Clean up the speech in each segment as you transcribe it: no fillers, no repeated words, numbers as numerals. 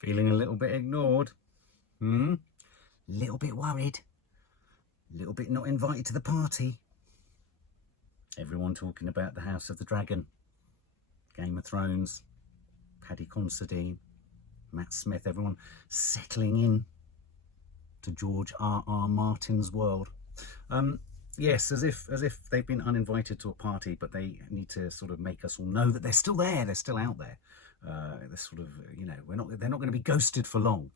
Feeling a little bit ignored? Hmm? Little bit worried? Little bit not invited to the party? Everyone talking about the House of the Dragon, Game of Thrones, Paddy Considine, Matt Smith, everyone settling in to George R.R. Martin's world. Yes, as if they've been uninvited to a party, but they need to sort of make us all know that they're still there, they're still out there. They're sort of, you know, they're not going to be ghosted for long.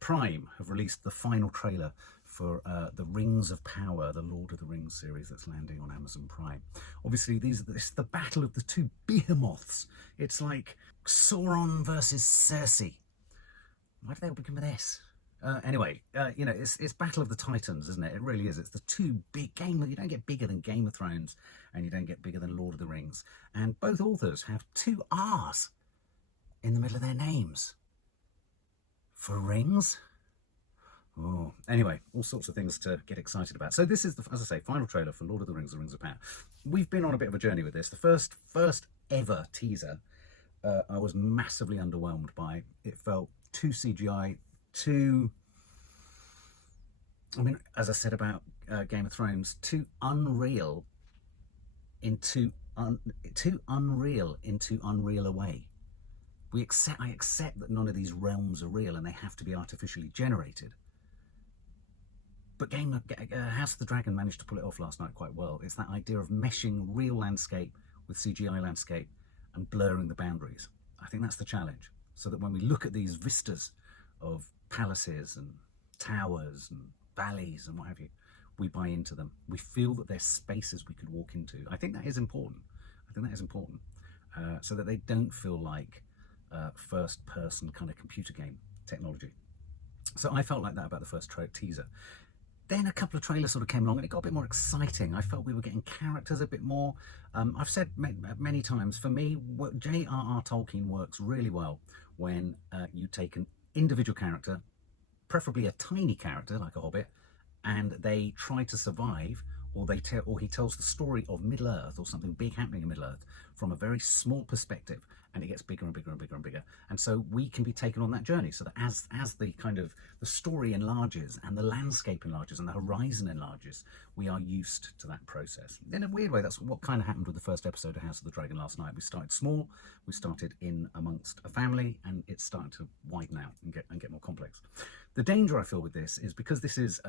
Prime have released the final trailer for the Rings of Power, the Lord of the Rings series that's landing on Amazon Prime. Obviously, this is the battle of the two behemoths. It's like Sauron versus Cersei. Why do they all begin with S? Anyway, you know, it's Battle of the Titans, isn't it? It really is. It's the two big game. You don't get bigger than Game of Thrones, and you don't get bigger than Lord of the Rings. And both authors have two R's in the middle of their names. For rings? Oh, anyway, all sorts of things to get excited about. So this is, as I say, final trailer for Lord of the Rings, The Rings of Power. We've been on a bit of a journey with this. The first ever teaser, I was massively underwhelmed by. It felt too CGI, too, I mean, as I said about Game of Thrones, too unreal into unreal a way. I accept that none of these realms are real and they have to be artificially generated. But House of the Dragon managed to pull it off last night quite well. It's that idea of meshing real landscape with CGI landscape and blurring the boundaries. I think that's the challenge. So that when we look at these vistas of palaces and towers and valleys and what have you, we buy into them. We feel that there's spaces we could walk into. I think that is important. So that they don't feel like first-person kind of computer game technology. So I felt like that about the first teaser. Then a couple of trailers sort of came along and it got a bit more exciting. I felt we were getting characters a bit more. I've said many times, for me, J.R.R. Tolkien works really well when you take an individual character, preferably a tiny character like a hobbit, and they try to survive, or he tells the story of Middle-earth or something big happening in Middle-earth from a very small perspective, and it gets bigger and bigger and bigger and bigger. And so we can be taken on that journey, so that as the kind of the story enlarges and the landscape enlarges and the horizon enlarges, we are used to that process. In a weird way, that's what kind of happened with the first episode of House of the Dragon last night. We started small, we started in amongst a family, and it's starting to widen out and get more complex. The danger I feel with this is because this is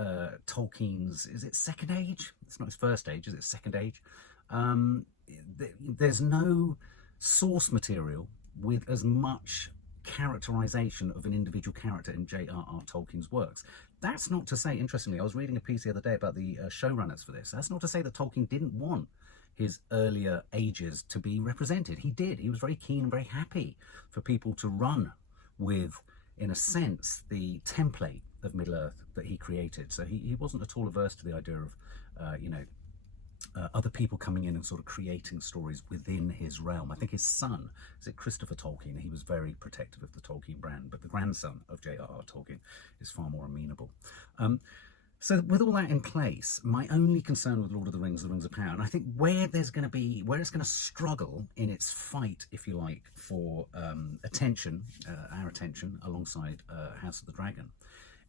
Tolkien's, is it second age? It's not his first age, is it second age? There's no source material with as much characterization of an individual character in J.R.R. Tolkien's works. That's not to say, interestingly, I was reading a piece the other day about the showrunners for this. That's not to say that Tolkien didn't want his earlier ages to be represented. He did. He was very keen and very happy for people to run with, in a sense, the template of Middle-earth that he created. So he wasn't at all averse to the idea of, other people coming in and sort of creating stories within his realm. I think his son, is it Christopher Tolkien? He was very protective of the Tolkien brand, but the grandson of J.R.R. Tolkien is far more amenable. So with all that in place, my only concern with Lord of the Rings, The Rings of Power, and I think where it's going to struggle in its fight, if you like, for attention, our attention, alongside House of the Dragon,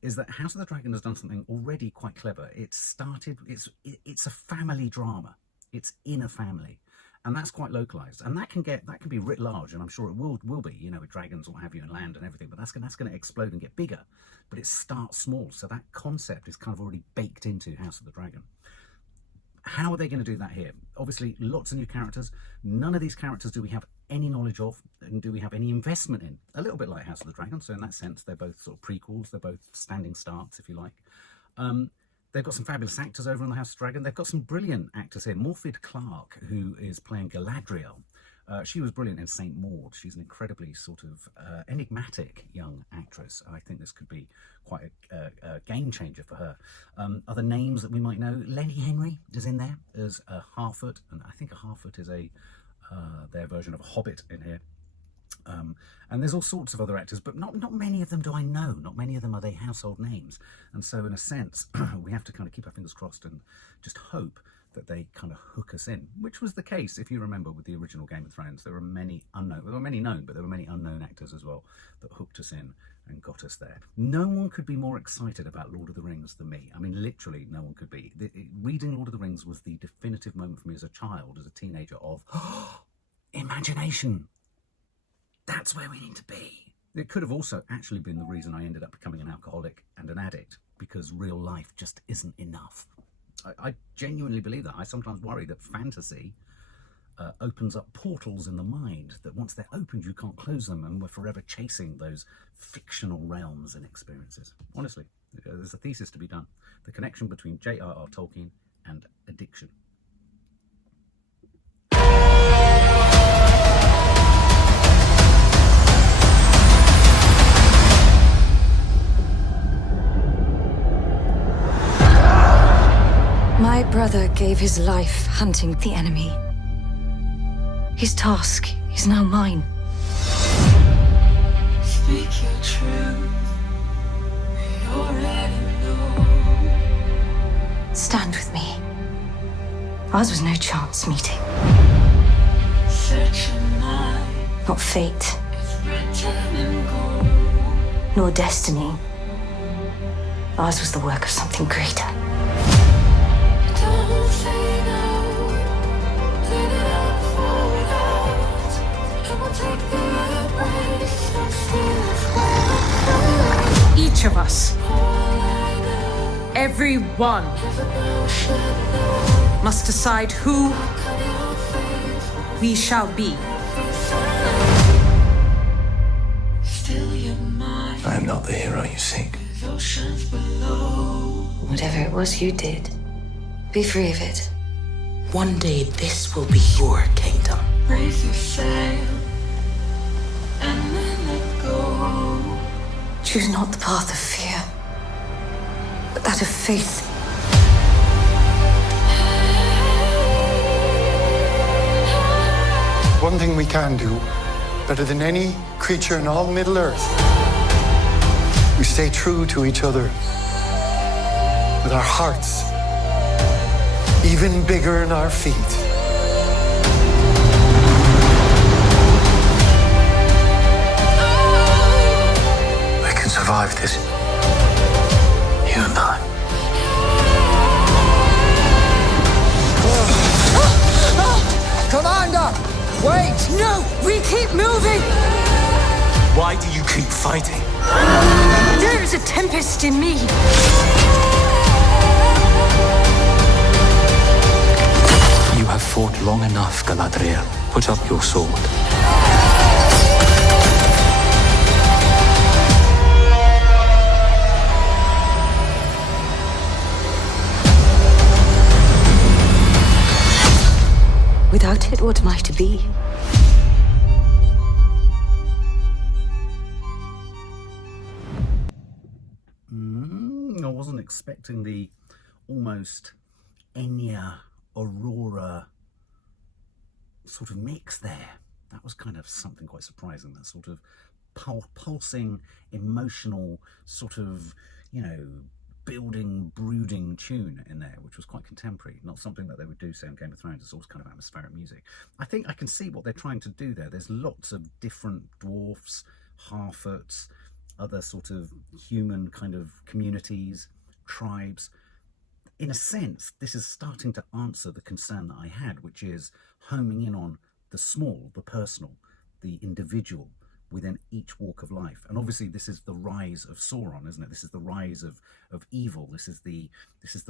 is that House of the Dragon has done something already quite clever. It's a family drama. It's in a family. And that's quite localized. And that can be writ large, and I'm sure it will be, you know, with dragons or what have you, and land and everything, but that's going to explode and get bigger. But it starts small. So that concept is kind of already baked into House of the Dragon. How are they going to do that here? Obviously, lots of new characters. None of these characters do we have any knowledge of, and do we have any investment in. A little bit like House of the Dragon, so in that sense, they're both sort of prequels. They're both standing starts, if you like. They've got some fabulous actors over on the House of the Dragon. They've got some brilliant actors here. Morfydd Clark, who is playing Galadriel. She was brilliant in Saint Maud. She's an incredibly sort of enigmatic young actress. I think this could be quite a game changer for her. Other names that we might know, Lenny Henry is in there as a Harfoot, and I think a Harfoot is their version of a Hobbit in here. And there's all sorts of other actors, but not many of them do I know. Not many of them are they household names. And so in a sense, we have to kind of keep our fingers crossed and just hope that they kind of hook us in, which was the case, if you remember, with the original Game of Thrones. There were many unknown, there were many known, but there were many unknown actors as well that hooked us in and got us there. No one could be more excited about Lord of the Rings than me. I mean, literally, no one could be. Reading Lord of the Rings was the definitive moment for me as a child, as a teenager, of imagination. That's where we need to be. It could have also actually been the reason I ended up becoming an alcoholic and an addict, because real life just isn't enough. I genuinely believe that. I sometimes worry that fantasy opens up portals in the mind that once they're opened, you can't close them, and we're forever chasing those fictional realms and experiences. Honestly, there's a thesis to be done. The connection between J.R.R. Tolkien and addiction. My brother gave his life hunting the enemy. His task is now mine. Speak your truth. We already know. Stand with me. Ours was no chance meeting. Search your mind. Not fate, It's written in gold. nor destiny. Ours was the work of something greater. Don't say no. Let it out, forward out. And we'll take the race and steal it far. Each of us, All I know every one, is an ocean now. must decide who Cut your face. we shall be. Still your mind. I am not the hero you seek. There's oceans below. Whatever it was you did, be free of it. One day this will be your kingdom. Raise your sail and then let go. Choose not the path of fear, but that of faith. One thing we can do, better than any creature in all Middle-earth, we stay true to each other with our hearts even bigger in our feet. We can survive this. You and I. Commander! Wait! No, we keep moving. Why do you keep fighting? There is a tempest in me. You have fought long enough, Galadriel. Put up your sword. Without it, what am I to be? I wasn't expecting the almost Enya, Aurora sort of mix there. That was kind of something quite surprising, that sort of pulsing, emotional, sort of, you know, building, brooding tune in there, which was quite contemporary, not something that they would do, say, on Game of Thrones. It's always kind of atmospheric music. I think I can see what they're trying to do there. There's lots of different dwarfs, half-orcs, other sort of human kind of communities, tribes. In a sense, this is starting to answer the concern that I had, which is homing in on the small, the personal, the individual within each walk of life. And obviously this is the rise of Sauron, isn't it? This is the rise of evil. This is the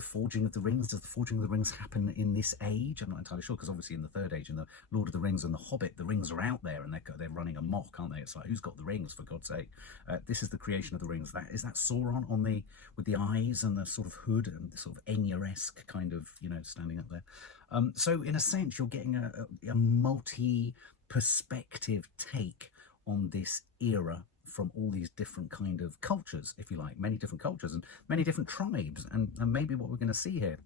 forging of the rings. Does the forging of the rings happen in this age? I'm not entirely sure, because obviously in the Third Age, in the Lord of the Rings and the Hobbit, the rings are out there and they're running amok, aren't they? It's like, who's got the rings, for God's sake? This is the creation of the rings. Is that Sauron with the eyes and the sort of hood and the sort of Enya-esque kind of, you know, standing up there. So in a sense, you're getting a multi-perspective take on this era from all these different kind of cultures, if you like, many different cultures and many different tribes. And maybe what we're going to see here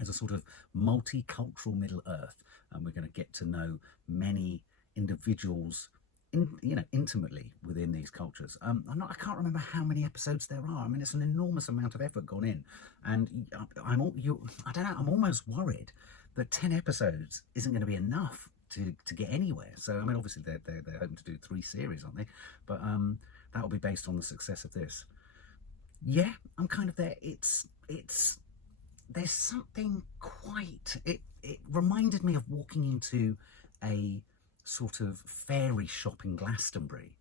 is a sort of multicultural Middle Earth. And we're going to get to know many individuals intimately within these cultures. I can't remember how many episodes there are. I mean, it's an enormous amount of effort gone in, and I don't know. I'm almost worried that 10 episodes isn't going to be enough to get anywhere. So I mean, obviously they're hoping to do 3 series, aren't they? But that will be based on the success of this. Yeah, I'm kind of there. There's something it reminded me of walking into a sort of fairy shop in Glastonbury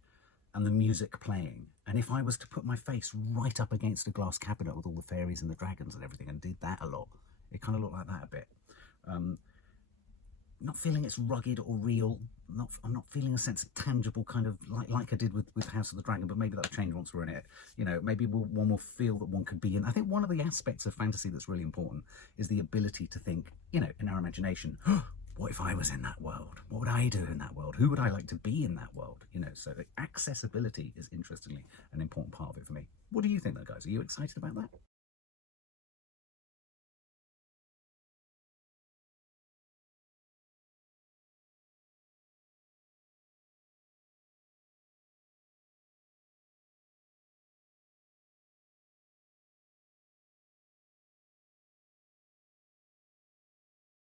and the music playing. And if I was to put my face right up against a glass cabinet with all the fairies and the dragons and everything and did that a lot, it kind of looked like that a bit. Not feeling it's rugged or real. I'm not feeling a sense of tangible kind of like I did with House of the Dragon, but maybe that'll change once we're in it. Maybe one will feel that one could be in. I think one of the aspects of fantasy that's really important is the ability to think, in our imagination, what if I was in that world? What would I do in that world? Who would I like to be in that world? So accessibility is interestingly an important part of it for me. What do you think though, guys? Are you excited about that?